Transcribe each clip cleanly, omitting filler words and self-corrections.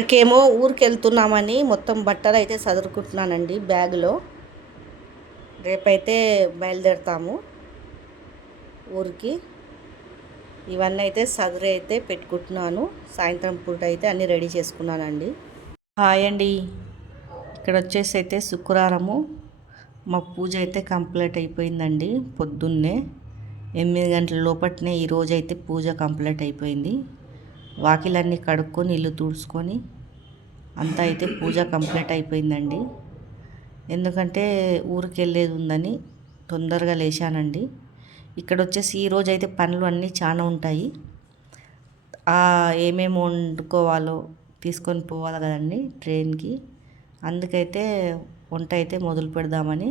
ఇక్కడికేమో ఊరికి వెళ్తున్నామని మొత్తం బట్టలు అయితే సదురుకుంటున్నానండి బ్యాగ్లో. రేపైతే బయలుదేరుతాము ఊరికి. ఇవన్నీ అయితే సదురు అయితే పెట్టుకుంటున్నాను. సాయంత్రం పూట అయితే అన్నీ రెడీ చేసుకున్నానండి. హాయ్ అండి, ఇక్కడ వచ్చేసి అయితే శుక్రవారము మా పూజ అయితే కంప్లీట్ అయిపోయిందండి. పొద్దున్నే 8 గంటల లోపట్నే ఈరోజు అయితే పూజ కంప్లీట్ అయిపోయింది. వాకిలన్నీ కడుక్కొని ఇల్లు తుడుచుకొని అంతా అయితే పూజ కంప్లీట్ అయిపోయిందండి. ఎందుకంటే ఊరికి వెళ్ళేది ఉందని తొందరగా లేచానండి. ఇక్కడ వచ్చేసి ఈరోజు అయితే పనులు అన్నీ చాలా ఉంటాయి. ఏమేమి వండుకోవాలో తీసుకొని పోవాలి కదండి ట్రైన్కి. అందుకైతే వంట అయితే మొదలు పెడదామని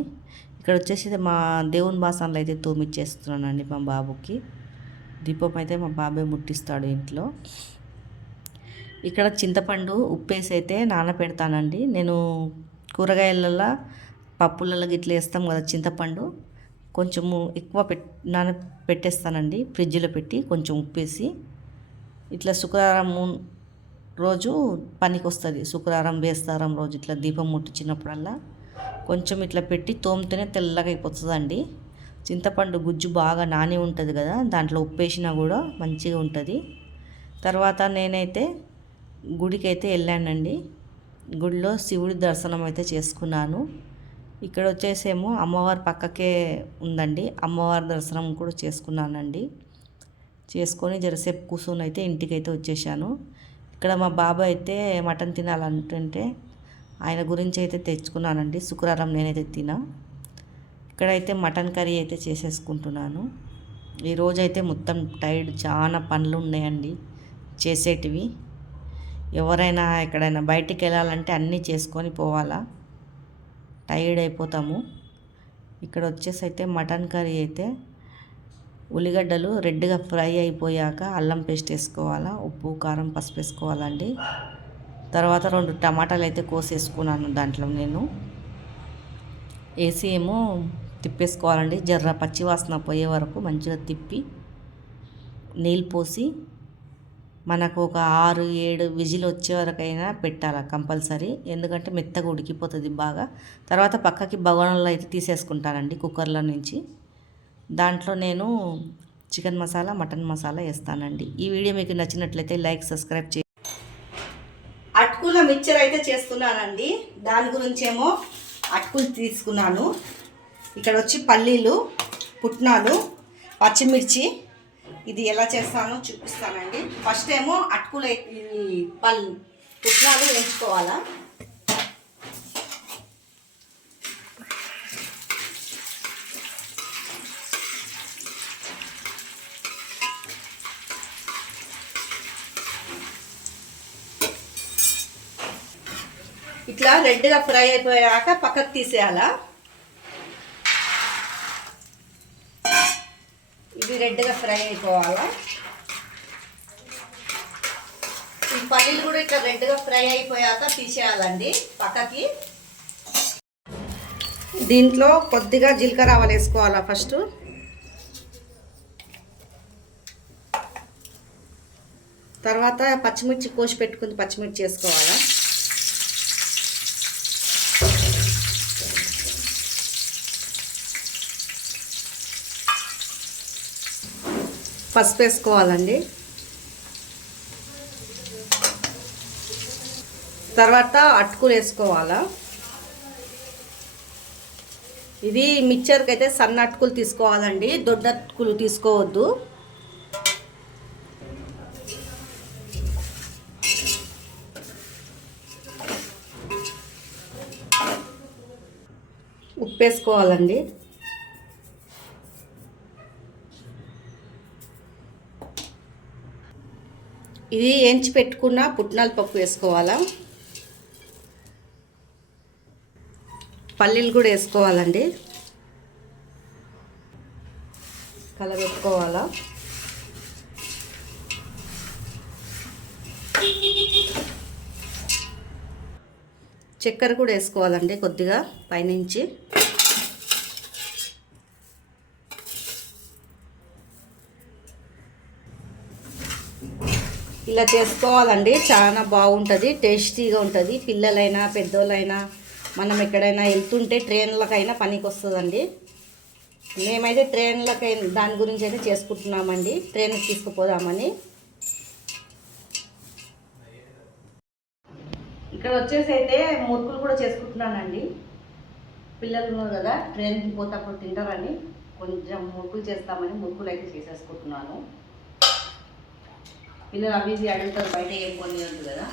ఇక్కడ వచ్చేసి మా దేవుని బాసనలు అయితే తోమిచ్చేస్తున్నానండి మా బాబుకి. దీపం అయితే మా బాబే ముట్టిస్తాడు ఇంట్లో. ఇక్కడ చింతపండు ఉప్పేసి అయితే నానబెడతానండి. నేను కూరగాయలలో పప్పులలో గిట్ల వేస్తాం కదా చింతపండు, కొంచెము ఎక్కువ పెట్టేస్తానండి ఫ్రిడ్జ్లో పెట్టి కొంచెం ఉప్పేసి. ఇట్లా శుక్రవారం రోజు పనికి వస్తుంది. శుక్రవారం బేస్తారం రోజు ఇట్లా దీపం ముట్టించినప్పుడల్లా కొంచెం ఇట్లా పెట్టి తోమితేనే తెల్లగా అయిపోతుందండి. చింతపండు గుజ్జు బాగా నాని ఉంటుంది కదా, దాంట్లో ఉప్పేసినా కూడా మంచిగా ఉంటుంది. తర్వాత నేనైతే గుడికి అయితే వెళ్ళానండి. గుడిలో శివుడి దర్శనం అయితే చేసుకున్నాను. ఇక్కడ వచ్చేసేమో అమ్మవారి పక్కకే ఉందండి, అమ్మవారి దర్శనం కూడా చేసుకున్నానండి. చేసుకొని జరసేపు కూర్చొని అయితే ఇంటికి అయితే వచ్చేసాను. ఇక్కడ మా బాబాయ్ అయితే మటన్ తినాలంటుంటే ఆయన గురించి అయితే తెచ్చుకున్నానండి. శుక్రవారం నేనైతే తినా. ఇక్కడైతే మటన్ కర్రీ అయితే చేసేసుకుంటున్నాను. ఈరోజైతే మొత్తం టైర్డ్, చాలా పనులు ఉన్నాయండి చేసేటివి. ఎవరైనా ఎక్కడైనా బయటికి వెళ్ళాలంటే అన్నీ చేసుకొని పోవాలా, టైర్డ్ అయిపోతాము. ఇక్కడ వచ్చేసి అయితే మటన్ కర్రీ అయితే ఉల్లిగడ్డలు రెడ్గా ఫ్రై అయిపోయాక అల్లం పేస్ట్ వేసుకోవాలా, ఉప్పు కారం పసుపు వేసుకోవాలండి. తర్వాత 2 టమాటాలు అయితే కోసేసుకున్నాను దాంట్లో నేను వేసి ఏమో తిప్పేసుకోవాలండి. జర్ర పచ్చివాసన పోయే వరకు మంచిగా తిప్పి నీళ్ళు పోసి మనకు ఒక 6-7 విజిల్ వచ్చే వరకైనా పెట్టాలి కంపల్సరీ. ఎందుకంటే మెత్తగా ఉడికిపోతుంది బాగా. తర్వాత పక్కకి బగోనీలో అయితే తీసేసుకుంటానండి కుక్కర్లో నుంచి. దాంట్లో నేను చికెన్ మసాలా, మటన్ మసాలా వేస్తానండి. ఈ వీడియో మీకు నచ్చినట్లయితే లైక్, సబ్స్క్రైబ్ చేయండి. అటుకుల మిక్చర్ అయితే చేస్తున్నానండి. దాని గురించేమో అటుకులు తీసుకున్నాను. ఇక్కడ వచ్చి పల్లీలు, పుట్నాలు, పచ్చిమిర్చి. ఇది ఎలా చేస్తానో చూపిస్తానండి. ఫస్ట్ ఏమో అటుకులు పుట్నాలు వేయించుకోవాలా. ఇట్లా రెడ్గా ఫ్రై అయిపోయాక పక్కకు తీసేయాలా. ఇవి రెడ్గా ఫ్రై అయిపోవాలా. ఈ పల్లీలు కూడా ఇట్లా రెడ్గా ఫ్రై అయిపోయాక తీసేయాలండి పక్కకి. దీంట్లో కొద్దిగా జీలకర్ర ఆవాలు వేసుకోవాలా ఫస్ట్. తర్వాత పచ్చిమిర్చి కోసి పెట్టుకుని పచ్చిమిర్చి వేసుకోవాలా. పసుపు వేసుకోవాలండి. తర్వాత అటుకులు వేసుకోవాలా. ఇది మిక్చర్కి అయితే సన్న అటుకులు తీసుకోవాలండి, దొడ్డ అటుకులు తీసుకోవద్దు. ఉప్పు వేసుకోవాలండి. ఇది ఎంచి పెట్టుకున్న పుట్నాల పప్పు వేసుకోవాలా. పల్లీలు కూడా వేసుకోవాలండి, కలబెట్టుకోవాలా. చక్కెర కూడా వేసుకోవాలండి కొద్దిగా పైనుంచి. ఇలా చేసుకోవాలండి, చాలా బాగుంటుంది, టేస్టీగా ఉంటుంది. పిల్లలైనా పెద్దోళ్ళైనా మనం ఎక్కడైనా వెళ్తుంటే ట్రైన్లకైనా పనికి వస్తుందండి. మేమైతే ట్రైన్లకైనా దాని గురించి అయితే చేసుకుంటున్నామండి, ట్రైన్కి తీసుకుపోదామని. ఇక్కడ వచ్చేసి అయితే మురుకులు కూడా చేసుకుంటున్నానండి. పిల్లలు ఉన్నారు కదా, ట్రైన్కి పోతప్పుడు తింటారని కొంచెం మురుకులు చేస్తామని మురుకులు అయితే చేసేసుకుంటున్నాను. పిల్లలు అవి అడుగుతారు, బయట ఏం కొని కదా.